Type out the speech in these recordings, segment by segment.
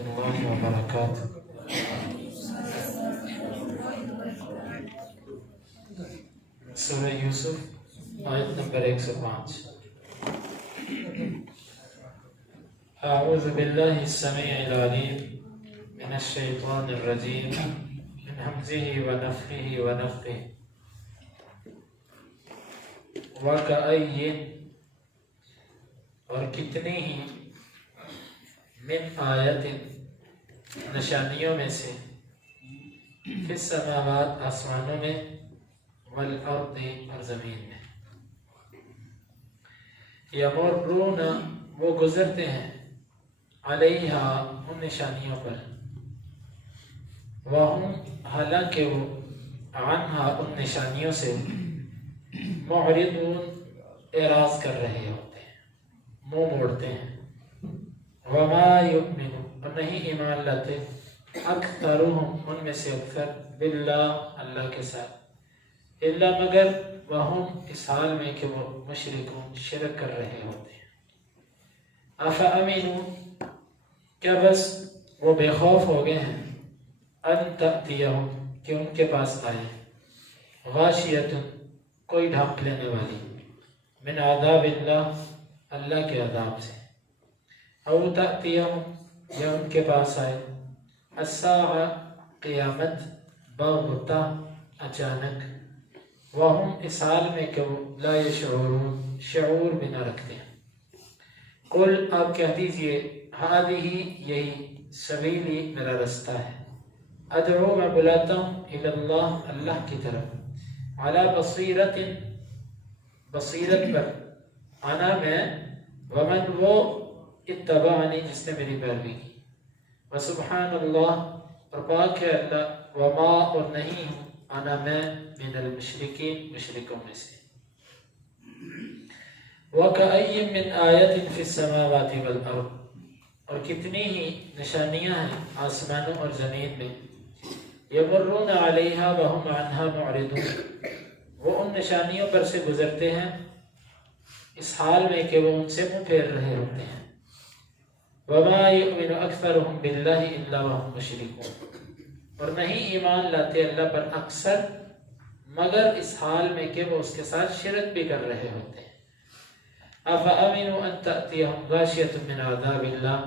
الله وبركاته. سورہ یوسف آیت نمبر 105. اعوذ باللہ السمیع العلیم من الشیطان الرجیم من حمزه ونفخه ونفثه. وَكَأَيٍّ اور کتنی ہی من آیت نشانیوں میں سے فی السماوات آسمانوں میں والارض اور زمین میں یمرون وہ گزرتے ہیں علیہا ان نشانیوں پر وہم حالانکہ وہ عنہا ان نشانیوں سے معرضون اعراض کر رہے ہوتے ہیں، منہ موڑتے ہیں. وما یؤمن اور نہیں ایمان لاتے اکثرهم ان میں سے اکثر باللہ اللہ کے ساتھ الا مگر وہم اس حال میں کہ وہ مشرکون شرک کر رہے ہوتے ہیں. افامنوا کیا بس وہ بے خوف ہو گئے ہیں ان تأتیہم کہ ان کے پاس آئے غاشیۃ کوئی ڈھانپ لینے والی من عذاب اللہ اللہ کے عذاب سے او تأتیہم یا ان کے پاس آئے الساعہ قیامت بغتہ اچانک وہم اس حال میں کہ وہ لا یشعرون شعور بھی نہ رکھتے ہیں. قل آپ کہہ دیجئے ہذہ یہی سبیلی میرا رستہ ہے ادعو میں بلاتا ہوں الی اللہ اللہ کی طرف علی بصیرت بصیرت پر انا میں ومن وہ اتبعنی جس نے میری پیروی کی وسبحان اللہ اور پاک ہے اللہ وما اور نہیں ہوں انا میں من المشرکین مشرکوں میں سے. وَكَأَيٍّ مِّنْ آیَةٍ فِي السَّمَاوَاتِ وَالْأَرْضِ اور کتنی ہی نشانیاں ہیں آسمانوں اور زمین میں یمرون علیہا وہم عنہا معرضون وہ ان نشانیوں پر سے گزرتے ہیں اس حال میں کہ وہ ان سے منہ پھیر رہے ہوتے ہیں. وما یؤمن اکثرهم باللہ الا وہم مشرکون اور نہیں ایمان لاتے اللہ پر اکثر مگر اس حال میں کہ وہ اس کے ساتھ شرک بھی کر رہے ہوتے ہیں. افامنوا ان تأتیہم غاشیۃ من عذاب اللہ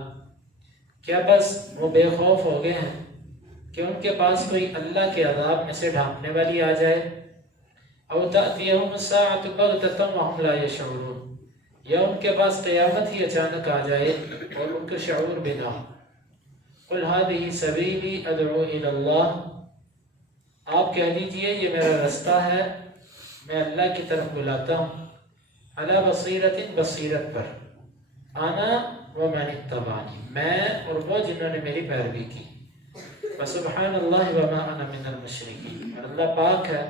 کیا بس وہ بے خوف ہو گئے ہیں کہ ان کے پاس کوئی اللہ کے عذاب میں سے ڈھانپنے والی آ جائے او تأتیہم الساعۃ بغتۃ وہم لا یشعرون یا ان کے پاس قیامت ہی اچانک آ جائے اور ان کو شعور بھی نہ ہو. قل هذه سبیلی ادعو الی اللہ آپ کہہ دیجئے یہ میرا رستہ ہے میں اللہ کی طرف بلاتا ہوں علی بصیرت بصیرت پر انا ومن اتبعنی میں اور وہ جنہوں نے میری پیروی کی وسبحان اللہ وما انا من المشرکین اور اللہ پاک ہے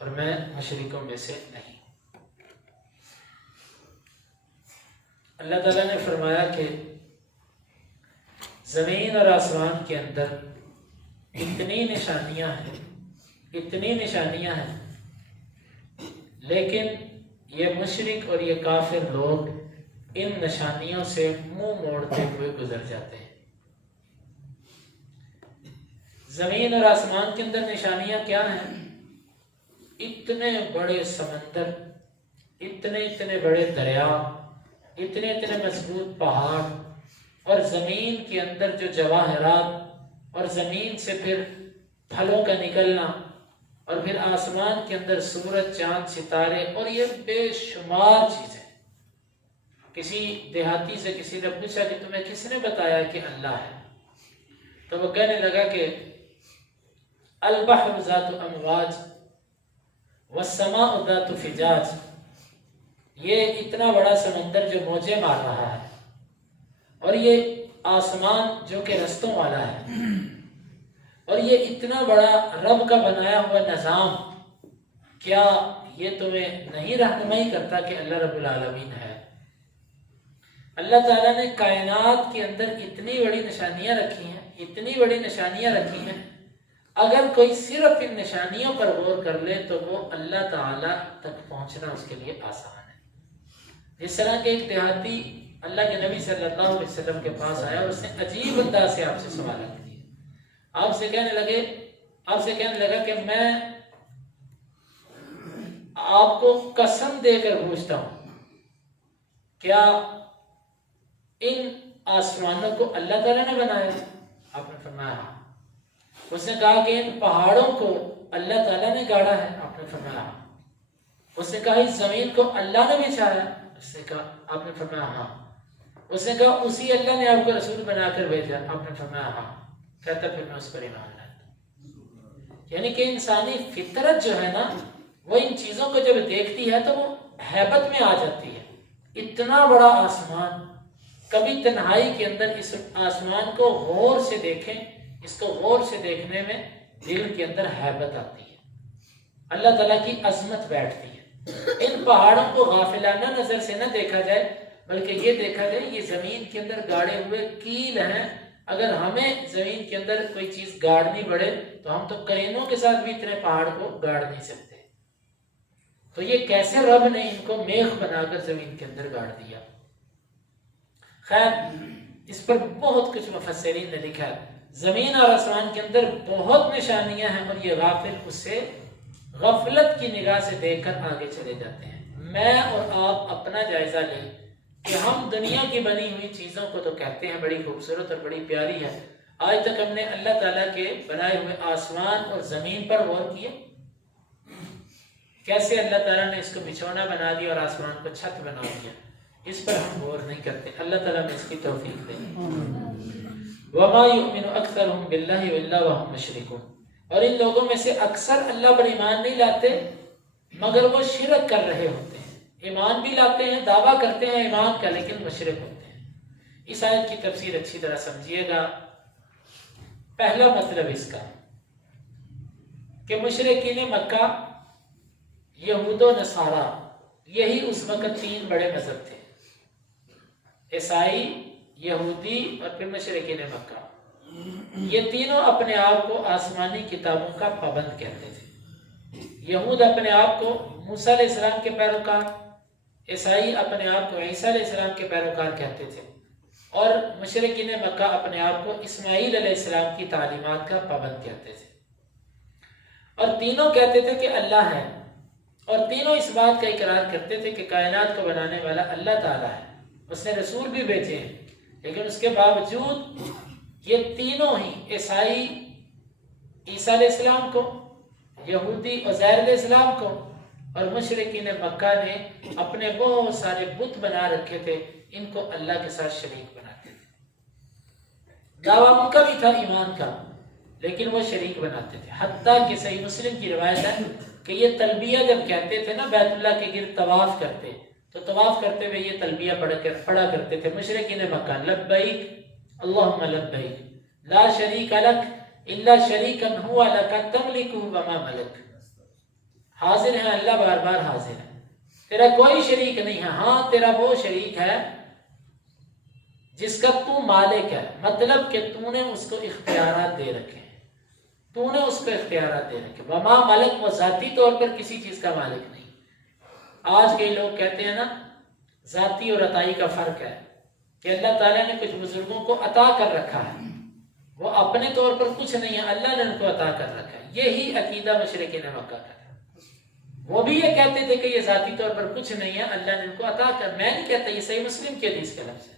اور میں مشرکوں میں سے نہیں. اللہ تعالیٰ نے فرمایا کہ زمین اور آسمان کے اندر اتنی نشانیاں ہیں لیکن یہ مشرک اور یہ کافر لوگ ان نشانیوں سے منہ موڑتے ہوئے گزر جاتے ہیں. زمین اور آسمان کے اندر نشانیاں کیا ہیں؟ اتنے بڑے سمندر، اتنے بڑے دریا، اتنے مضبوط پہاڑ اور زمین کے اندر جو جواہرات اور زمین سے پھر پھلوں کا نکلنا اور پھر آسمان کے اندر سورج چاند ستارے اور یہ بے شمار چیزیں. کسی دیہاتی سے کسی نے پوچھا کہ تمہیں کس نے بتایا کہ اللہ ہے؟ تو وہ کہنے لگا کہ البحر ذات امواج والسماء ذات فجاج یہ اتنا بڑا سمندر جو موجیں مار رہا ہے اور یہ آسمان جو کہ رستوں والا ہے اور یہ اتنا بڑا رب کا بنایا ہوا نظام کیا یہ تمہیں نہیں رہنمائی کرتا کہ اللہ رب العالمین ہے؟ اللہ تعالیٰ نے کائنات کے اندر اتنی بڑی نشانیاں رکھی ہیں اگر کوئی صرف ان نشانیوں پر غور کر لے تو وہ اللہ تعالیٰ تک پہنچنا اس کے لیے آسان ہے. جس طرح کہ ایک دیہاتی اللہ کے نبی صلی اللہ علیہ وسلم کے پاس آیا اور اس نے عجیب انداز سے آپ سے سوالات کیے. آپ سے کہنے لگا کہ میں آپ کو قسم دے کر پوچھتا ہوں، کیا ان آسمانوں کو اللہ تعالیٰ نے بنایا؟ آپ نے فرمایا ہاں. اس نے کہا کہ ان پہاڑوں کو اللہ تعالیٰ نے گاڑا ہے؟ آپ نے فرمایا ہاں. اس نے کہا اس زمین کو اللہ نے بچھایا؟ اس نے کہا، آپ نے فرمایا ہاں. اس نے کہا اسی اللہ نے آپ کو رسول بنا کر بھیجا؟ آپ نے فرمایا ہاں. کہتا پھر میں اس پر ایمان لاتا ہوں. یعنی کہ انسانی فطرت جو ہے نا، وہ ان چیزوں کو جب دیکھتی ہے تو وہ ہیبت میں آ جاتی ہے. اتنا بڑا آسمان، کبھی تنہائی کے اندر اس آسمان کو غور سے دیکھیں، اس کو غور سے دیکھنے میں دل کے اندر ہیبت آتی ہے، اللہ تعالیٰ کی عظمت بیٹھتی ہے. ان پہاڑوں کو غافلانہ نظر سے نہ دیکھا جائے، بلکہ یہ دیکھا جائے یہ زمین کے اندر گاڑے ہوئے کیل ہیں. اگر ہمیں زمین کے اندر کوئی چیز گاڑنی پڑے تو ہم تو کرینوں کے ساتھ بھی اتنے پہاڑ کو گاڑ نہیں سکتے. تو یہ کیسے رب نے ان کو میخ بنا کر زمین کے اندر گاڑ دیا؟ خیر، اس پر بہت کچھ مفسرین نے لکھا ہے. زمین اور آسمان کے اندر بہت نشانیاں ہیں، اور یہ غافل اس سے غفلت کی نگاہ سے دیکھ کر آگے چلے جاتے ہیں. میں اور آپ اپنا جائزہ لیں کہ ہم دنیا کی بنی ہوئی چیزوں کو تو کہتے ہیں بڑی خوبصورت اور بڑی پیاری ہے. آج تک ہم نے اللہ تعالیٰ کے بنائے ہوئے آسمان اور زمین پر غور کیا؟ کیسے اللہ تعالیٰ نے اس کو بچھونا بنا دیا اور آسمان کو چھت بنا دیا؟ اس پر ہم غور نہیں کرتے. اللہ تعالیٰ نے اس کی توفیق دے. وَمَا يُؤْمِنُ أَكْثَرُهُمْ بِاللَّهِ إِلَّا وَهُمْ مُشْرِكُونَ. اور ان لوگوں میں سے اکثر اللہ پر ایمان نہیں لاتے مگر وہ شرک کر رہے ہوتے ہیں. ایمان بھی لاتے ہیں، دعویٰ کرتے ہیں ایمان کا، لیکن مشرک ہوتے ہیں. اس آیت کی تفسیر اچھی طرح سمجھیے گا. پہلا مطلب اس کا کہ مشرکین مکہ، یہود و نصارہ، یہی اس وقت تین بڑے مذہب تھے: عیسائی، یہودی اور پھر مشرکین مکہ. یہ تینوں اپنے آپ کو آسمانی کتابوں کا پابند کہتے تھے. یہود اپنے آپ کو موسیٰ علیہ السلام کے پیروکار، عیسائی اپنے آپ کو عیسیٰ علیہ السلام کے پیروکار کہتے تھے، اور مشرکین مکہ اپنے آپ کو اسماعیل علیہ السلام کی تعلیمات کا پابند کہتے تھے. اور تینوں کہتے تھے کہ اللہ ہے، اور تینوں اس بات کا اقرار کرتے تھے کہ کائنات کو بنانے والا اللہ تعالیٰ ہے. اس نے رسول بھی بھیجے ہیں، لیکن اس کے باوجود یہ تینوں ہی، عیسائی عیسیٰ علیہ السلام کو، یہودی عزیر علیہ السلام کو، اور مشرکین مکہ نے اپنے بہت سارے بت بنا رکھے تھے، ان کو اللہ کے ساتھ شریک بناتے تھے. دعویٰ ان کا بھی تھا ایمان کا، لیکن وہ شریک بناتے تھے. حتیٰ کہ صحیح مسلم کی روایت ہے کہ یہ تلبیہ جب کہتے تھے نا، بیت اللہ کے گرد طواف کرتے، تو طواف کرتے ہوئے یہ تلبیہ پڑھا کرتے تھے مشرکین مکہ: لبیک اللہم لبیک لا شریک لک الا شریکا ہوا لک تملک وما ملک. حاضر ہیں اللہ، بار بار حاضر ہے، تیرا کوئی شریک نہیں ہے، ہاں تیرا وہ شریک ہے جس کا تو مالک ہے. مطلب کہ تو نے اس کو اختیارات دے رکھے ہیں، تو نے اس کو اختیارات دے رکھے. وما ملک، وہ ذاتی طور پر کسی چیز کا مالک نہیں. آج کے لوگ کہتے ہیں نا ذاتی اور عطائی کا فرق ہے، کہ اللہ تعالیٰ نے کچھ بزرگوں کو عطا کر رکھا ہے، وہ اپنے طور پر کچھ نہیں ہے، اللہ نے ان کو عطا کر رکھا ہے. یہی عقیدہ مشرکین مکہ کا تھا. وہ بھی یہ کہتے تھے کہ یہ ذاتی طور پر کچھ نہیں ہے، اللہ نے ان کو عطا کر. میں نہیں کہتا، یہ صحیح مسلم کی حدیث کا لفظ ہے.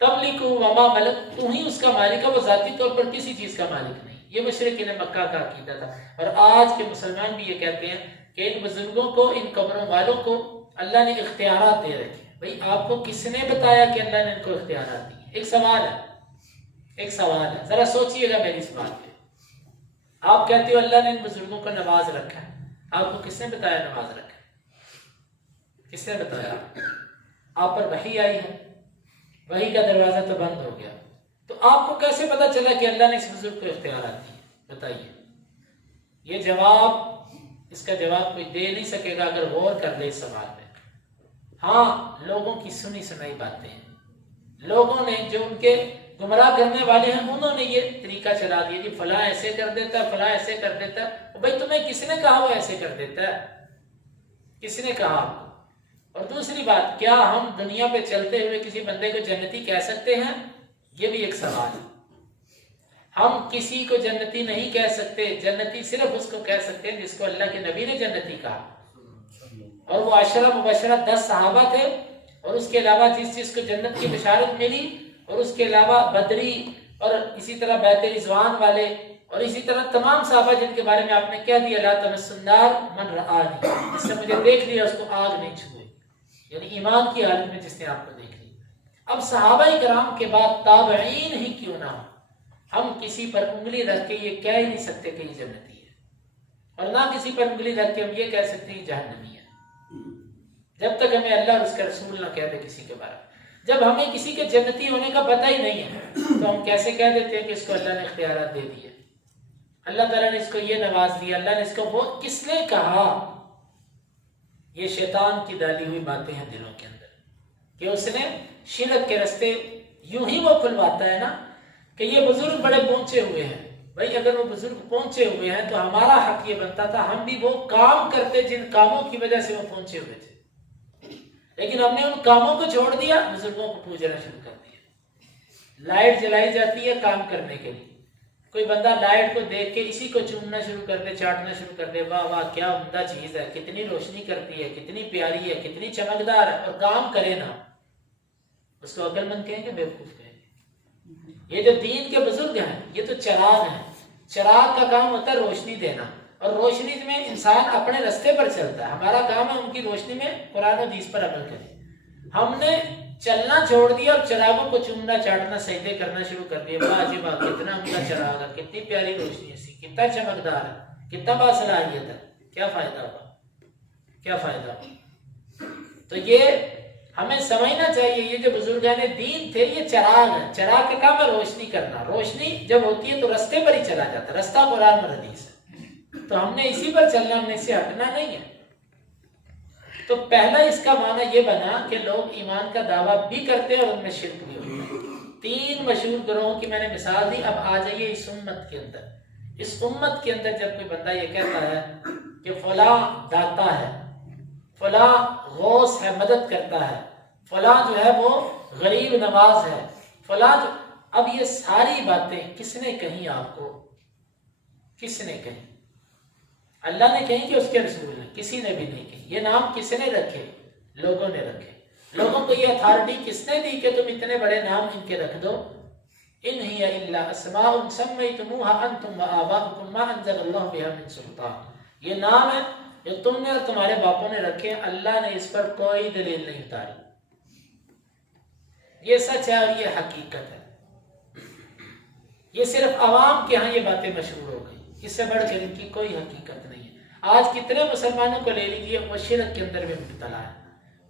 تملک وما ملک، تو ہی اس کا مالک ہے، وہ ذاتی طور پر کسی چیز کا مالک نہیں. یہ مشرکین مکہ کا عقیدہ تھا. اور آج کے مسلمان بھی یہ کہتے ہیں کہ ان بزرگوں کو، ان قبروں والوں کو اللہ نے اختیارات دے رکھے. بھئی آپ کو کس نے بتایا کہ اللہ نے ان کو اختیارات دی؟ ایک سوال ہے، ذرا سوچئے گا میری اس بات پہ. آپ کہتے ہو اللہ نے ان بزرگوں کو نواز رکھا ہے، آپ کو کس نے بتایا نواز رکھا ہے؟ کس نے بتایا؟ آپ پر وحی آئی ہے، وحی کا دروازہ تو بند ہو گیا، تو آپ کو کیسے پتا چلا کہ اللہ نے اس بزرگ کو اختیارات دی؟ بتائیے. یہ جواب، اس کا جواب کوئی دے نہیں سکے گا اگر غور کر لے اس سوال میں. ہاں، لوگوں کی سنی سنائی باتیں ہیں، لوگوں نے جو ان کے گمراہ کرنے والے ہیں انہوں نے یہ طریقہ چلا دیا کہ فلاں ایسے کر دیتا ہے، فلاں ایسے کر دیتا ہے. بھائی تمہیں کس نے کہا وہ ایسے کر دیتا ہے؟ کس نے کہا؟ اور دوسری بات، کیا ہم دنیا پہ چلتے ہوئے کسی بندے کو جنتی کہہ سکتے ہیں؟ یہ بھی ایک سوال ہے۔ ہم کسی کو جنتی نہیں کہہ سکتے، جنتی صرف اس کو کہہ سکتے ہیں جس کو اللہ کے نبی نے جنتی کہا، اور وہ 10 مبشرہ 10 صحابہ تھے، اور اس کے علاوہ جس کو جنت کی بشارت ملی، اور اس کے علاوہ بدری اور اسی طرح بیت رضوان والے، اور اسی طرح تمام صحابہ جن کے بارے میں آپ نے کہہ دیا لا تمس النار من رآنی، جس نے مجھے دیکھ لیا اس کو آگ نہیں چھوئے، یعنی ایمان کی حالت میں جس نے آپ کو دیکھ لیا۔ اب صحابہ کرام کے بعد تابعین ہی کیوں نہ ہو، ہم کسی پر انگلی رکھ کے یہ کہہ ہی نہیں سکتے کہ یہ جنتی ہے، اور نہ کسی پر انگلی رکھ کے ہم یہ کہہ سکتے ہیں جہنمی ہے، جب تک ہمیں اللہ اور اس کا رسول نہ کہہ دے کسی کے بارے میں۔ جب ہمیں کسی کے جنتی ہونے کا پتہ ہی نہیں ہے تو ہم کیسے کہہ دیتے ہیں کہ اس کو اللہ نے اختیارات دے دیے، اللہ تعالیٰ نے اس کو یہ نواز دیا، اللہ نے اس کو وہ، کس نے کہا؟ یہ شیطان کی ڈالی ہوئی باتیں ہیں دلوں کے اندر، کہ اس نے شرک کے رستے یوں ہی وہ کھلواتا ہے نا کہ یہ بزرگ بڑے پہنچے ہوئے ہیں۔ بھائی اگر وہ بزرگ پہنچے ہوئے ہیں تو ہمارا حق یہ بنتا تھا ہم بھی وہ کام کرتے جن کاموں کی وجہ سے وہ پہنچے ہوئے تھے، لیکن ہم نے ان کاموں کو چھوڑ دیا، بزرگوں کو پوجنا شروع کر دیا۔ لائٹ جلائی جاتی ہے کام کرنے کے لیے، کوئی بندہ لائٹ کو دیکھ کے اسی کو چومنا شروع کر دے، چاٹنا شروع کر دے، واہ واہ کیا عمدہ چیز ہے، کتنی روشنی کرتی ہے، کتنی پیاری ہے، کتنی چمکدار ہے، اور کام کرے نا، اس کو عقل مند کہیں گے بیوقوف کہیں گے؟ یہ جو دین کے بزرگ ہیں یہ تو چراغ ہیں، چراغ کا کام ہوتا ہے روشنی دینا، اور روشنی میں انسان اپنے رستے پر چلتا ہے، ہمارا کام ہے ان کی روشنی میں قرآن و حدیث پر عمل کریں۔ ہم نے چلنا چھوڑ دیا اور چراغوں کو چومنا چاٹنا سجدے کرنا شروع کر دیا، واہ جی واہ کتنا عمدہ چراغ ہے، کتنی پیاری روشنی ہے، کتنا چمکدار ہے، کتنا باصلاحیت ہے، کیا فائدہ ہوا، کیا فائدہ ہوا؟ تو یہ ہمیں سمجھنا چاہیے، یہ جو بزرگان دین تھے یہ چراغ ہے، چراغ کا کام ہے روشنی کرنا، روشنی جب ہوتی ہے تو رستے پر ہی چلا جاتا ہے، رستہ قرآن اور حدیث ہے، تو ہم نے اسی پر چلنا، ہم نے اس سے ہٹنا نہیں ہے۔ تو پہلا اس کا معنی یہ بنا کہ لوگ ایمان کا دعویٰ بھی کرتے ہیں اور ان میں شرک بھی ہوتا ہے۔ 3 مشہور گروہوں کی میں نے مثال دی، اب آ جائیے اس امت کے اندر۔ اس امت کے اندر جب کوئی بندہ یہ کہتا ہے کہ فلاں داتا ہے، فلاں غوث ہے مدد کرتا ہے، فلاں جو ہے وہ غریب نواز ہے، فلاں جو، اب یہ ساری باتیں کس نے کہیں آپ کو؟ کس نے کہیں؟ اللہ نے کہیں کہ اس کے رسول نے؟ کسی نے بھی نہیں کہی۔ یہ نام کس نے رکھے؟ لوگوں نے رکھے۔ لوگوں کو یہ اتھارٹی کس نے دی کہ تم اتنے بڑے نام ان کے رکھ دو؟ ان ہی الا اسماء سمیتموها انتم وآباؤکم ما انزل اللہ بها من سلطان، یہ نام ہے جو تم نے اور تمہارے باپوں نے رکھے، اللہ نے اس پر کوئی دلیل نہیں اتاری۔ یہ سچ ہے اور یہ حقیقت ہے، یہ صرف عوام کے ہاں یہ باتیں مشہور ہو گئی، اس سے بڑھ کر ان کی کوئی حقیقت نہیں ہے۔ آج کتنے مسلمانوں کو لے لیجیے وہ شرک کے اندر میں مبتلا ہے،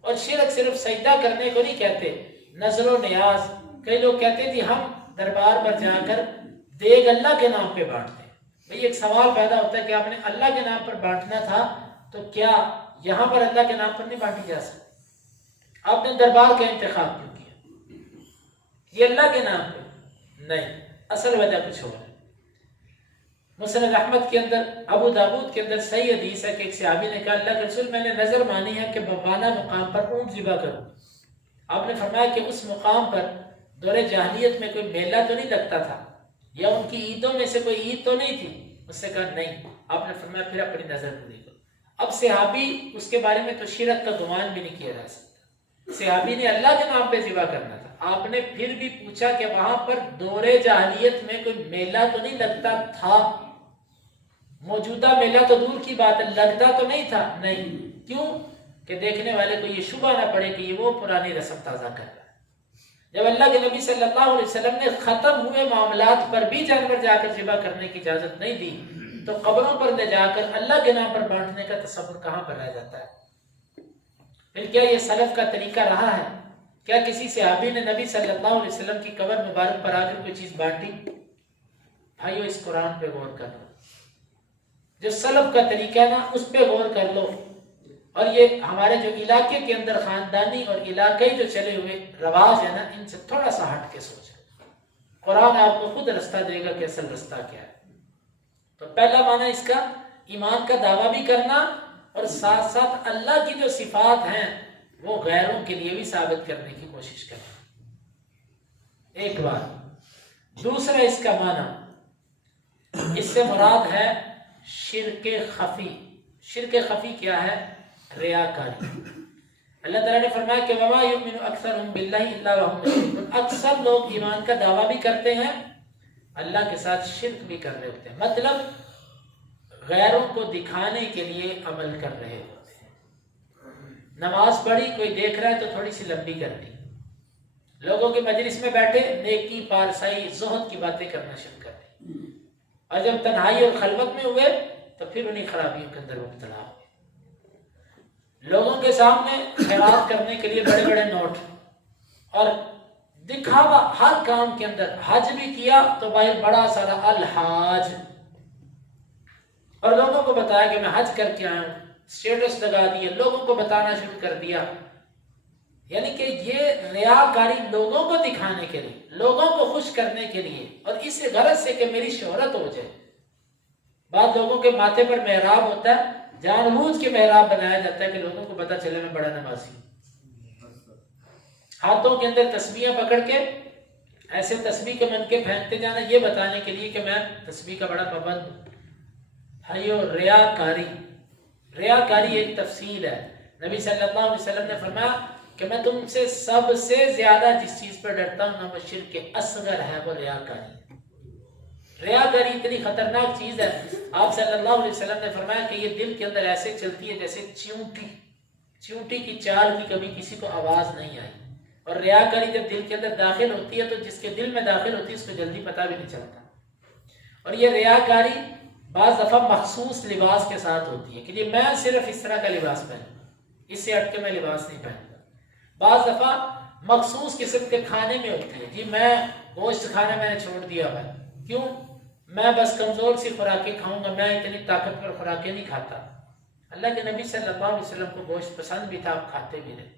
اور شرک صرف سجدہ کرنے کو نہیں کہتے، نظر و نیاز، کئی لوگ کہتے ہیں کہ ہم دربار پر جا کر دیگ اللہ کے نام پہ بانٹتے ہیں۔ بھئی ایک سوال پیدا ہوتا ہے کہ آپ نے اللہ کے نام پر بانٹنا تھا تو کیا یہاں پر اللہ کے نام پر نہیں بانٹی جا سکتی؟ آپ نے دربار کا انتخاب کیوں کیا؟ یہ اللہ کے نام پہ نہیں، اصل وجہ کچھ اور ہے۔ مسند احمد کے اندر، ابو داود کے اندر صحیح حدیث ہے کہ ایک صحابی نے کہا اللہ کے رسول میں نے نظر مانی ہے کہ بابانہ مقام پر اونٹ ذبح کروں۔ آپ نے فرمایا کہ اس مقام پر دور جاہلیت میں کوئی میلہ تو نہیں لگتا تھا، یا ان کی عیدوں میں سے کوئی عید تو نہیں تھی؟ اس سے کہا نہیں۔ آپ نے فرمایا پھر اپنی نظر پوری کرو۔ اب صحابی اس کے بارے میں تو شرک کا گمان بھی نہیں کیا جا سکتا، صحابی نے اللہ کے نام پہ ذبح کرنا تھا۔ آپ نے پھر بھی پوچھا کہ وہاں پر دور جاہلیت میں کوئی میلہ تو نہیں لگتا تھا؟ موجودہ میلہ تو دور کی بات ہے، لگتا تو نہیں تھا؟ نہیں۔ کیوں؟ کہ دیکھنے والے کو یہ شبہ نہ پڑے کہ یہ وہ پرانی رسم تازہ کر رہا ہے۔ جب اللہ کے نبی صلی اللہ علیہ وسلم نے ختم ہوئے معاملات پر بھی جانور جا کر ذبح کرنے کی اجازت نہیں دی، تو قبروں پر لے جا کر اللہ کے نام پر بانٹنے کا تصور کہاں پر رہ جاتا ہے؟ پھر کیا یہ سلف کا طریقہ رہا ہے؟ کیا کسی صحابی نے نبی صلی اللہ علیہ وسلم کی قبر مبارک پر آ کر کوئی چیز بانٹی؟ بھائیو اس قرآن پہ غور کر لو، جو سلف کا طریقہ ہے نا اس پہ غور کر لو، اور یہ ہمارے جو علاقے کے اندر خاندانی اور علاقائی جو چلے ہوئے رواج ہے نا ان سے تھوڑا سا ہٹ کے سوچیں۔ قرآن آپ کو خود رستہ دے گا کہ اصل رستہ کیا ہے۔ تو پہلا معنی اس کا ایمان کا دعویٰ بھی کرنا، اور ساتھ ساتھ اللہ کی جو صفات ہیں وہ غیروں کے لیے بھی ثابت کرنے کی کوشش کریں. ایک بات. دوسرا اس کا معنی، اس سے مراد ہے شرک خفی. شرک خفی کیا ہے؟ ریاکاری. اللہ تعالیٰ نے فرمایا کہ وَمَا يُؤْمِنُ أَكْثَرُهُم بِاللَّهِ إِلَّا وَهُمْ مُشْرِكُونَ. اکثر لوگ ایمان کا دعویٰ بھی کرتے ہیں، اللہ کے ساتھ شرک بھی کر رہے ہوتے ہیں. مطلب غیروں کو دکھانے کے لیے عمل کر رہے ہوتے ہیں. نماز پڑھی، کوئی دیکھ رہا ہے تو تھوڑی سی لمبی کر دی. لوگوں کے مجلس میں بیٹھے نیکی، پارسائی، زہد کی باتیں کرنا شروع کر دی. اور جب تنہائی اور خلوت میں ہوئے تو پھر انہیں خرابیوں کے اندر مبتلا ہوئے. لوگوں کے سامنے خیرات کرنے کے لیے بڑے بڑے نوٹ اور دکھاوا ہر کام کے اندر. حج بھی کیا تو بھائی بڑا سارا الحاج، اور لوگوں کو بتایا کہ میں حج کر کے آیا ہوں. اسٹیٹس لگا دیے، لوگوں کو بتانا شروع کر دیا. یعنی کہ یہ ریاکاری لوگوں کو دکھانے کے لیے، لوگوں کو خوش کرنے کے لیے، اور اس غرض سے کہ میری شہرت ہو جائے. بعض لوگوں کے ماتھے پر محراب ہوتا ہے، جان بوجھ کے محراب بنایا جاتا ہے کہ لوگوں کو پتہ چلے میں بڑا نمازی ہوں. ہاتھوں کے اندر تسبیحیں پکڑ کے ایسے تسبیح کے من کے پھینکتے جانا، یہ بتانے کے لیے کہ میں تسبیح کا بڑا پابند ہوں. بھائیو، ریاکاری. ریاکاری ایک تفصیل ہے. نبی صلی اللہ علیہ وسلم نے فرمایا کہ میں تم سے سب سے زیادہ جس چیز پر ڈرتا ہوں وہ شرک اصغر ہے، وہ ریاکاری. ریاکاری اتنی خطرناک چیز ہے. آپ صلی اللہ علیہ وسلم نے فرمایا کہ یہ دل کے اندر ایسے چلتی ہے جیسے چیونٹی کی چال کی کبھی کسی کو آواز نہیں آئی. اور ریاکاری جب دل کے اندر داخل ہوتی ہے تو جس کے دل میں داخل ہوتی ہے اس کو جلدی پتہ بھی نہیں چلتا. اور یہ ریاکاری بعض دفعہ مخصوص لباس کے ساتھ ہوتی ہے کہ جی میں صرف اس طرح کا لباس پہنوں، اس سے ہٹ کے میں لباس نہیں پہنتا. بعض دفعہ مخصوص قسم کے کھانے میں ہوتی ہے، جی میں گوشت کھانا میں نے چھوڑ دیا ہے. کیوں؟ میں بس کمزور سی خوراکیں کھاؤں گا، میں اتنی طاقتور خوراکیں نہیں کھاتا. اللہ کے نبی صلی اللہ علیہ وسلم کو گوشت پسند بھی تھا، آپ کھاتے بھی رہے.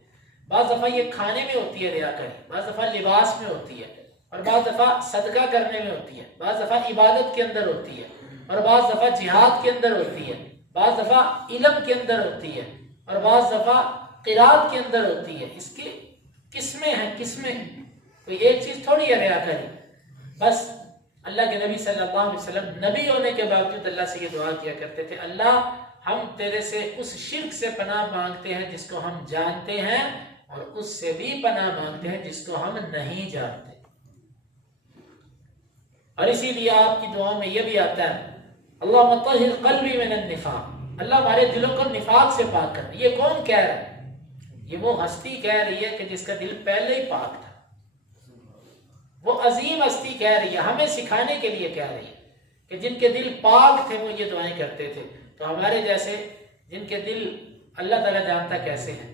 بعض دفعہ یہ کھانے میں ہوتی ہے ریاکاری، بعض دفعہ لباس میں ہوتی ہے، اور بعض دفعہ صدقہ کرنے میں ہوتی ہے، بعض دفعہ عبادت کے اندر ہوتی ہے، اور بعض دفعہ جہاد کے اندر ہوتی ہے، بعض دفعہ علم کے اندر ہوتی ہے، اور بعض دفعہ قرات کے اندر ہوتی ہے. اس کی قسمیں ہیں، قسمیں. کوئی ایک چیز تھوڑی ہے ریاکاری. بس اللہ کے نبی صلی اللہ علیہ وسلم نبی ہونے کے باوجود اللہ سے یہ دعا کیا کرتے تھے، اللہ ہم تیرے سے اس شرک سے پناہ مانگتے ہیں جس کو ہم جانتے ہیں، اور اس سے بھی پناہ مانگتے ہیں جس کو ہم نہیں جانتے. اور اسی لیے آپ کی دعاؤں میں یہ بھی آتا ہے اللہم طہر قلبی من النفاق، اللہ ہمارے دلوں کو نفاق سے پاک کر. یہ کون کہہ رہا ہے؟ یہ وہ ہستی کہہ رہی ہے کہ جس کا دل پہلے ہی پاک تھا. وہ عظیم ہستی کہہ رہی ہے، ہمیں سکھانے کے لیے کہہ رہی ہے کہ جن کے دل پاک تھے وہ یہ دعائیں کرتے تھے. تو ہمارے جیسے جن کے دل اللہ تعالیٰ جانتا کیسے ہیں،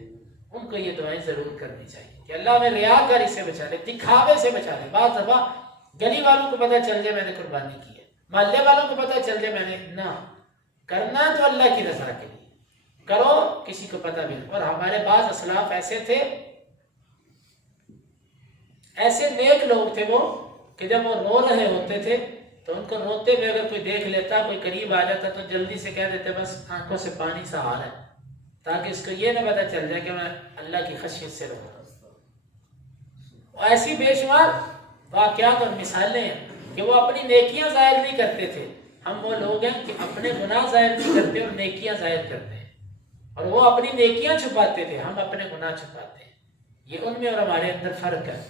ان کو یہ دعائیں ضرور کرنی چاہیے کہ اللہ ہمیں ریاکاری سے بچا لے، دکھاوے سے بچا لے. بعض دفعہ گلی والوں کو پتہ چل جائے میں نے قربانی کی ہے، محلے والوں کو پتہ چل جائے میں نے نہ کرنا تو اللہ کی رضا کے لیے کرو، کسی کو پتہ بھی نہیں. اور ہمارے بعض اسلاف ایسے تھے، ایسے نیک لوگ تھے وہ کہ جب وہ رو رہے ہوتے تھے تو ان کو روتے ہوئے اگر کوئی دیکھ لیتا، کوئی قریب آ جاتا تو جلدی سے کہہ دیتے بس آنکھوں سے پانی سا آ رہا ہے، تاکہ اس کو یہ نہ پتہ چل جائے کہ میں اللہ کی خشیت سے رو رہا ہوں. ایسی بے شمار واقعات اور مثالیں ہیں کہ وہ اپنی نیکیاں ظاہر نہیں کرتے تھے. ہم وہ لوگ ہیں کہ اپنے گناہ ظاہر نہیں کرتے اور نیکیاں ظاہر کرتے ہیں، اور وہ اپنی نیکیاں چھپاتے تھے، ہم اپنے گناہ چھپاتے ہیں. یہ ان میں اور ہمارے اندر فرق ہے.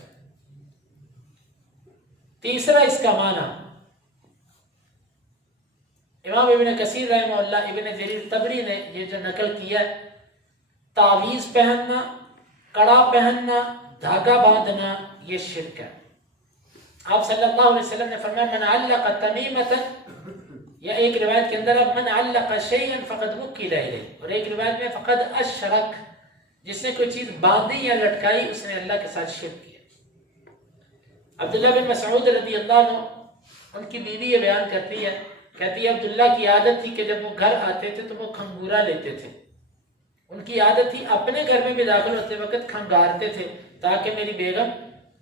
تیسرا اس کا معنی امام ابن کثیر رحمہ اللہ، ابن جریر طبری نے یہ جو نقل کیا ہے، تعویذ پہننا، کڑا پہننا، دھاگا باندھنا، یہ شرک ہے. آپ صلی اللہ علیہ وسلم نے فرمایا من علق تمیمتا، یا ایک روایت کے اندر من علق شیئا فقد وکل الیہ، اور ایک روایت میں فقد اشرک، جس نے کوئی چیز باندھی یا لٹکائی اس نے اللہ کے ساتھ شرک کیا. عبداللہ بن مسعود رضی اللہ عنہ، ان کی بیوی یہ بیان کرتی ہے، کہتی ہے عبداللہ کی عادت تھی کہ جب وہ گھر آتے تھے تو وہ کھنگورا لیتے تھے. ان کی عادت تھی اپنے گھر میں بھی داخل ہوتے وقت کھنگارتے تھے تاکہ میری بیگم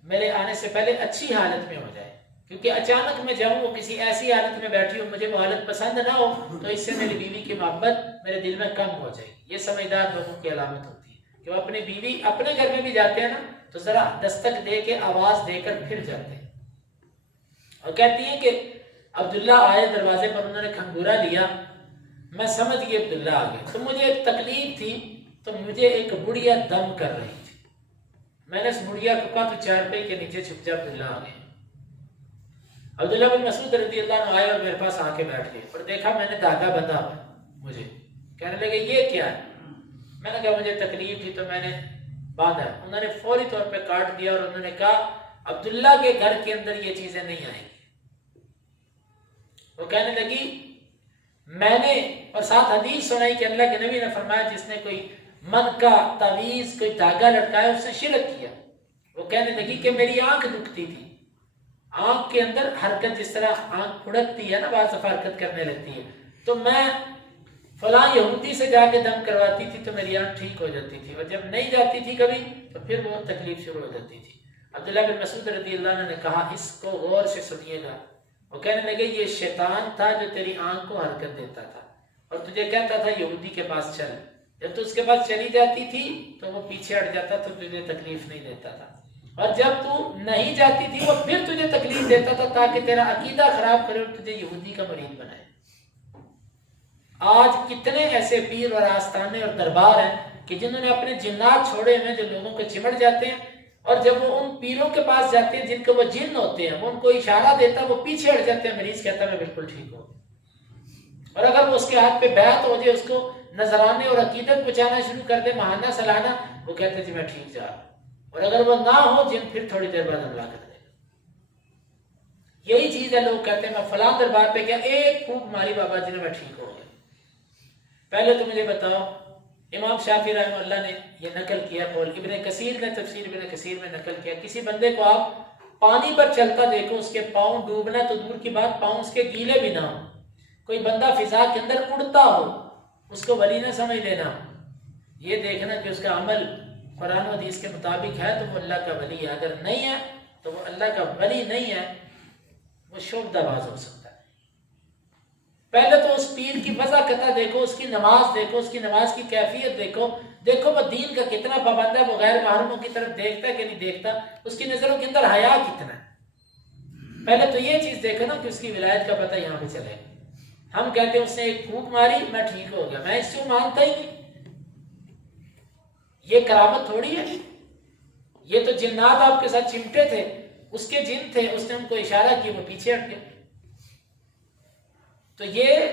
میرے آنے سے پہلے اچھی حالت میں ہو جائے، کیونکہ اچانک میں جاؤں وہ کسی ایسی حالت میں بیٹھی ہوں مجھے وہ حالت پسند نہ ہو تو اس سے میری بیوی کی محبت میرے دل میں کم ہو جائے. یہ سمجھدار لوگوں کی علامت ہوتی ہے کہ وہ اپنی بیوی اپنے گھر میں بھی جاتے ہیں نا تو ذرا دستک دے کے آواز دے کر پھر جاتے ہیں، اور کہتی ہیں کہ عبداللہ آئے دروازے پر، انہوں نے کھنگورا لیا، میں سمجھ گئی عبداللہ آ گئے، تو مجھے ایک تکلیف تھی، تو مجھے ایک بڑھیا دم کر رہی تھی، میں نے اس بڑھیا کو کہا تو چارپائی کے نیچے چھپ جا، عبداللہ آ گئے۔ عبداللہ بن مسعود رضی اللہ عنہ آئے اور میرے پاس آ کے بیٹھ گئے اور دیکھا میں نے دھاگا بندھا ہوا، مجھے کہنے لگے یہ کیا ہے؟ میں نے کہا مجھے تکلیف تھی تو میں نے باندھا۔ انہوں نے فوری طور پہ کاٹ دیا اور انہوں نے کہا عبداللہ کے گھر کے اندر یہ چیزیں نہیں آئیں گی۔ وہ کہنے لگی میں نے، اور ساتھ حدیث سنائی کہ اللہ کے نبی نے فرمایا جس نے کوئی من کا تعویذ کوئی دھاگا لٹکایا اس نے شرک کیا۔ وہ کہنے لگی کہ میری آنکھ دکھتی تھی، آنکھ کے اندر حرکت، جس طرح آنکھ پھڑکتی ہے نا بعض دفعہ حرکت کرنے لگتی ہے، تو میں فلاں یہودی سے جا کے دم کرواتی تھی تو میری آنکھ ٹھیک ہو جاتی تھی، اور جب نہیں جاتی تھی کبھی تو پھر وہ تکلیف شروع ہو جاتی تھی۔ عبداللہ بن مسعود رضی اللہ عنہ نے کہا اس کو غور سے سنیے گا۔ وہ کہنے لگے یہ شیطان تھا جو تیری آنکھ کو حرکت دیتا تھا اور تجھے کہتا تھا یہودی کے پاس چل، جب تو اس کے پاس چلی جاتی تھی تو وہ پیچھے ہٹ جاتا تو تجھے تکلیف نہیں دیتا تھا، اور جب تو نہیں جاتی تھی وہ پھر تجھے تکلیف دیتا تھا تاکہ تیرا عقیدہ خراب کرے اور تجھے یہودی کا مرید بنائے۔ آج کتنے ایسے پیر اور آستانے اور دربار ہیں کہ جنہوں نے اپنے جنات چھوڑے ہوئے جو لوگوں کو چمٹ جاتے ہیں، اور جب وہ ان پیروں کے پاس جاتے ہیں جن کے وہ جن ہوتے ہیں، وہ ان کو اشارہ دیتا وہ پیچھے ہٹ جاتے ہیں، مریض کہتا ہے میں بالکل ٹھیک ہوں، اور اگر وہ اس کے ہاتھ پہ بیعت ہو جائے، اس کو نذرانے اور عقیدت پہنچانا شروع کر دے، ماہانہ سالانہ، وہ کہتے ہیں جی میں ٹھیک جا رہا ہوں، اور اگر وہ نہ ہو جن پھر تھوڑی دیر بعد حملہ کر دے گا۔ یہی چیز ہے، لوگ کہتے ہیں میں فلاں دربار پہ گیا، ایک پھونک ماری بابا جی نے میں ٹھیک ہو گیا۔ پہلے تو مجھے بتاؤ، امام شافعی رحمہ اللہ نے یہ نقل کیا قول، ابن کثیر نے تفسیر ابن کثیر میں نقل کیا، کسی بندے کو آپ پانی پر چلتا دیکھو، اس کے پاؤں ڈوبنا تو دور کی بات، پاؤں اس کے گیلے بھی نہ ہو، کوئی بندہ فضا کے اندر اڑتا ہو، اس کو ولی نہ سمجھ لینا، یہ دیکھنا کہ اس کا عمل قرآن و حدیث کے مطابق ہے تو وہ اللہ کا ولی ہے، اگر نہیں ہے تو وہ اللہ کا ولی نہیں ہے، وہ شعبدہ باز ہو سکتا ہے۔ پہلے تو اس پیر کی وضاحت دیکھو، اس کی نماز دیکھو، اس کی نماز کی کیفیت دیکھو، دیکھو وہ دین کا کتنا پابند ہے، وہ غیر محرموں کی طرف دیکھتا ہے کہ نہیں دیکھتا، اس کی نظروں کے اندر حیا کتنا ہے۔ پہلے تو یہ چیز دیکھو نا کہ اس کی ولایت کا پتہ یہاں پہ چلے گا۔ ہم کہتے ہیں اس نے ایک پھونک ماری میں ٹھیک ہو گیا، میں اس سے مانتا ہی نہیں، یہ کرامت تھوڑی ہے، یہ تو جنات آپ کے ساتھ چمٹے تھے، اس کے جن تھے، اس نے ان کو اشارہ کیا، وہ پیچھے ہٹ گئے۔ تو یہ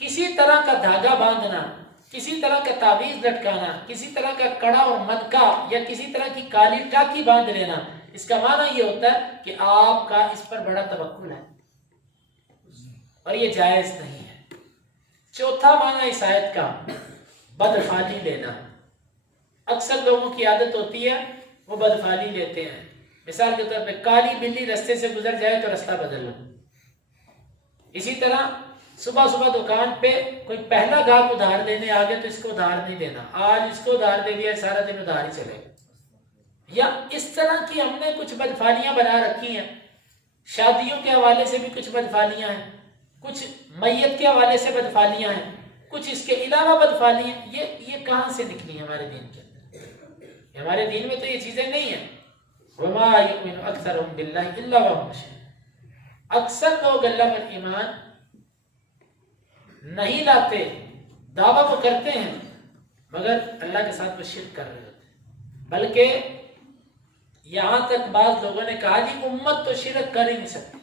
کسی طرح کا دھاگا باندھنا، کسی طرح کا تعویذ لٹکانا، کسی طرح کا کڑا اور منکا یا کسی طرح کی کالی ٹاکی باندھ لینا، اس کا معنی یہ ہوتا ہے کہ آپ کا اس پر بڑا توکل ہے اور یہ جائز نہیں ہے۔ چوتھا معنی اس آیت کا بدفعلی لینا۔ اکثر لوگوں کی عادت ہوتی ہے وہ بدفعلی لیتے ہیں، مثال کے طور پہ کالی بلی رستے سے گزر جائے تو رستہ بدل لو۔ اسی طرح صبح صبح دکان پہ کوئی پہلا گاہک ادھار لینے آ گیا تو اس کو ادھار نہیں دینا، آج اس کو ادھار دے دیا سارا دن ادھار ہی چلے گا۔ یا اس طرح کی ہم نے کچھ بدفعلیاں بنا رکھی ہیں، شادیوں کے حوالے سے بھی کچھ بدفعلیاں ہیں، کچھ میت کے حوالے سے بدفعلیاں ہیں، کچھ اس کے علاوہ بدفعلیاں، یہ کہاں سے نکلی ہمارے دین کے اندر؟ ہمارے دین میں تو یہ چیزیں نہیں ہیں۔ وَمَا يُؤْمِنُ أَكْثَرُهُمْ بِاللَّهِ إِلَّا وَهُمْ مُشْرِكُونَ، اکثر لوگ اللہ پر ایمان نہیں لاتے، دعویٰ وہ کرتے ہیں مگر اللہ کے ساتھ وہ شرک کر رہے ہوتے ہیں۔ بلکہ یہاں تک بعض لوگوں نے کہا جی امت تو شرک کر ہی نہیں سکتی،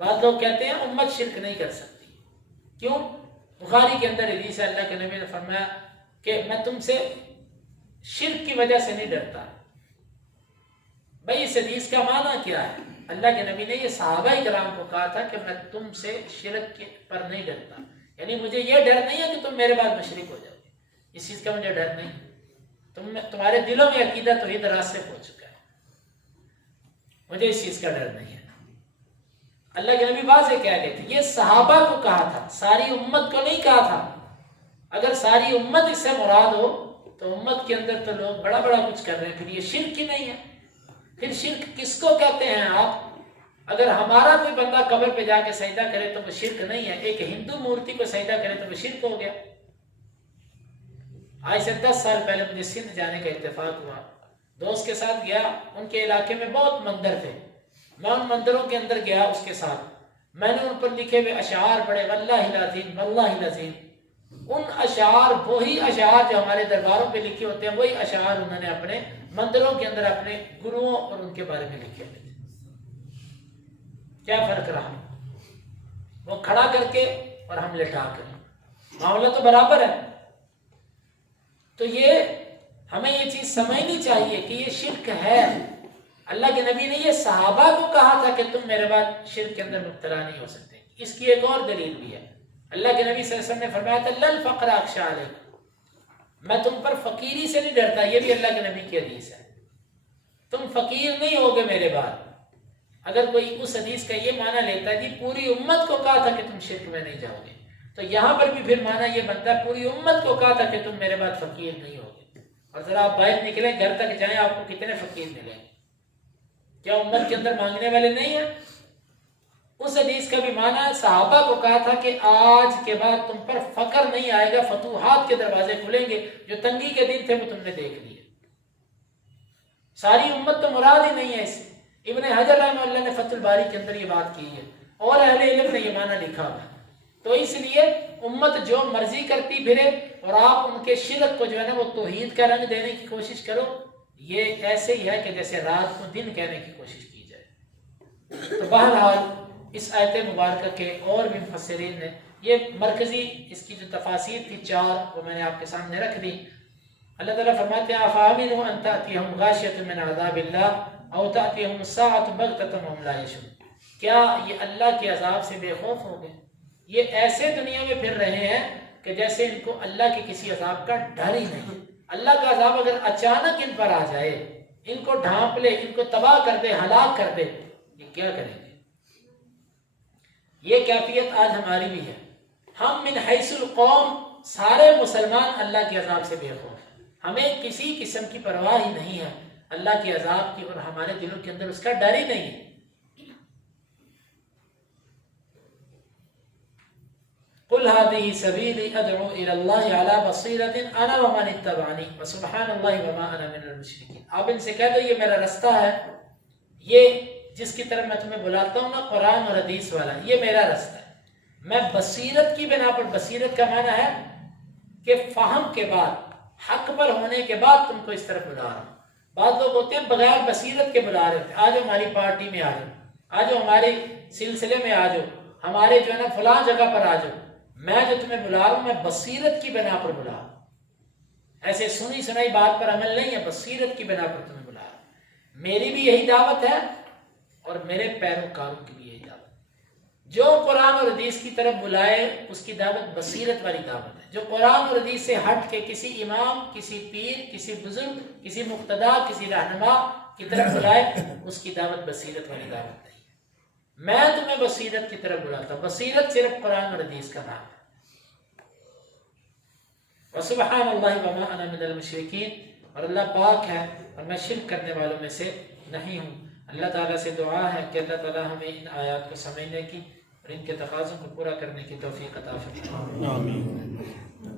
بعض لوگ کہتے ہیں امت شرک نہیں کر سکتی، کیوں؟ بخاری کے اندر حدیث ہے، اللہ کے نبی نے فرمایا کہ میں تم سے شرک کی وجہ سے نہیں ڈرتا۔ بھائی اس حدیث کا معنی کیا ہے؟ اللہ کے نبی نے یہ صحابہ کرام کو کہا تھا کہ میں تم سے شرک پر نہیں ڈرتا، یعنی مجھے یہ ڈر نہیں ہے کہ تم میرے بعد مشرک ہو جاؤ گے، اس چیز کا مجھے ڈر نہیں، تمہارے دلوں میں عقیدہ توحید راست سے پہنچ چکا ہے، مجھے اس چیز کا ڈر نہیں ہے۔ اللہ کے نبی واضح کہہ گئے تھے، یہ صحابہ کو کہا تھا، ساری امت کو نہیں کہا تھا۔ اگر ساری امت اس سے مراد ہو تو امت کے اندر تو لوگ بڑا بڑا کچھ کر رہے ہیں، پھر یہ شرک ہی نہیں ہے۔ پھر شرک کس کو کہتے ہیں آپ؟ اگر ہمارا کوئی بندہ قبر پہ جا کے سجدہ کرے تو وہ شرک نہیں ہے، ایک ہندو مورتی کو سجدہ کرے تو وہ شرک ہو گیا۔ آج سے 10 سال پہلے مجھے سندھ جانے کا اتفاق ہوا، دوست کے ساتھ گیا، ان کے علاقے میں بہت مندر تھے، میں ان مندروں کے اندر گیا اس کے ساتھ، میں نے ان پر لکھے ہوئے اشعار پڑھے، واللہ العظیم واللہ العظیم، ان اشعار وہی اشعار جو ہمارے درباروں پہ لکھے ہوتے ہیں، وہی اشعار انہوں نے اپنے مندروں کے اندر اپنے گروؤں اور ان کے بارے میں لکھے ہوئے تھے۔ کیا فرق رہا؟ وہ کھڑا کر کے اور ہم لٹا کر، معاملہ تو برابر ہے۔ تو یہ ہمیں یہ چیز سمجھنی چاہیے کہ یہ شرک ہے۔ اللہ کے نبی نے یہ صحابہ کو کہا تھا کہ تم میرے بعد شرک کے اندر مبتلا نہیں ہو سکتے۔ اس کی ایک اور دلیل بھی ہے، اللہ کے نبی صلی اللہ علیہ وسلم نے فرمایا تھا لن فقر اخشى علیکم، میں تم پر فقیری سے نہیں ڈرتا، یہ بھی اللہ کے نبی کی حدیث ہے، تم فقیر نہیں ہوگے میرے بعد۔ اگر کوئی اس حدیث کا یہ معنی لیتا ہے کہ پوری امت کو کہا تھا کہ تم شرک میں نہیں جاؤ گے، تو یہاں پر بھی پھر معنی یہ بنتا ہے پوری امت کو کہا تھا کہ تم میرے بعد فقیر نہیں ہوگے۔ اور ذرا آپ باہر نکلیں، گھر تک جائیں، آپ کو کتنے فقیر ملیں؟ کیا امت کے اندر مانگنے والے نہیں ہیں؟ اس حدیث کا بھی معنی صحابہ کو کہا تھا کہ آج کے بعد تم پر فقر نہیں آئے گا، فتوحات کے دروازے کھلیں گے، جو تنگی کے دن تھے وہ تم نے دیکھ لیے۔ ساری امت تو مراد ہی نہیں ہے اس سے۔ ابن حجر رحمہ اللہ نے فتح الباری کے اندر یہ بات کی ہے، اور اہل علم نے یہ معنی لکھا ہے۔ تو اس لیے امت جو مرضی کرتی پھرے اور آپ ان کے شرک کو جو ہے نا وہ توحید کا رنگ دینے کی کوشش کرو، یہ ایسے ہی ہے کہ جیسے رات کو دن کہنے کی کوشش کی جائے۔ تو بہرحال اس آیت مبارکہ کے اور بھی مفسرین نے یہ مرکزی اس کی جو تفاسیر تھی 4 وہ میں نے آپ کے سامنے رکھ دی۔ اللہ تعالیٰ فرماتے ہیں أَفَأَمِنُوا أَن تَأْتِيَهُمْ غَاشِيَةٌ مِّنْ عَذَابِ اللَّهِ أَوْ تَأْتِيَهُمُ السَّاعَةُ بَغْتَةً وَهُمْ لَا يَشْعُرُونَ، کیا یہ اللہ کے عذاب سے بے خوف ہو گئے؟ یہ ایسے دنیا میں پھر رہے ہیں کہ جیسے ان کو اللہ کے کسی عذاب کا ڈر ہی نہیں۔ اللہ کا عذاب اگر اچانک ان پر آ جائے، ان کو ڈھانپ لے، ان کو تباہ کر دے، ہلاک کر دے، یہ کیا کریں گے؟ یہ کیفیت آج ہماری بھی ہے۔ ہم من حیث القوم سارے مسلمان اللہ کے عذاب سے بے خوف ہیں، ہمیں کسی قسم کی پرواہ ہی نہیں ہے اللہ کے عذاب کی، اور ہمارے دلوں کے اندر اس کا ڈر ہی نہیں ہے۔ قل هذه سبيلي ادعو الى الله على بصيرة انا ومن اتبعني وسبحان الله وما انا من المشركين۔ آپ ان سے کہہ دو یہ میرا رستہ ہے، یہ جس کی طرف میں تمہیں بلاتا ہوں نا قرآن اور حدیث والا، یہ میرا رستہ ہے۔ میں بصیرت کی بنا پر، بصیرت کا معنی ہے کہ فہم کے بعد، حق پر ہونے کے بعد تم کو اس طرف بلا رہا ہوں۔ بعض لوگ ہوتے ہیں بغیر بصیرت کے بلا رہے ہوتے ہیں، آجو ہماری پارٹی میں آجو، آجو ہمارے سلسلے میں آجو، ہمارے جو ہے نا فلاں جگہ پر آجو۔ میں جو تمہیں بلا رہا ہوں میں بصیرت کی بنا پر بلا رہا ہوں، ایسے سنی سنائی بات پر عمل نہیں ہے، بصیرت کی بنا پر تمہیں بلا رہا ہوں۔ میری بھی یہی دعوت ہے اور میرے پیروکاروں کی بھی یہی دعوت ہے۔ جو قرآن اور حدیث کی طرف بلائے اس کی دعوت بصیرت والی دعوت ہے۔ جو قرآن اور حدیث سے ہٹ کے کسی امام، کسی پیر، کسی بزرگ، کسی مقتدا، کسی رہنما کی طرف بلائے اس کی دعوت بصیرت والی دعوت نہیں ہے۔ میں تمہیں بصیرت کی طرف بلاتا ہوں، بصیرت صرف قرآن اور حدیث کا نام ہے۔ وسبحان اللہ وما انا من المشرکین، اور اللہ پاک ہے اور میں شرک کرنے والوں میں سے نہیں ہوں۔ اللہ تعالیٰ سے دعا ہے کہ اللہ تعالیٰ ہمیں ان آیات کو سمجھنے کی اور ان کے تقاضوں کو پورا کرنے کی توفیق عطا فرمائے۔ آمین۔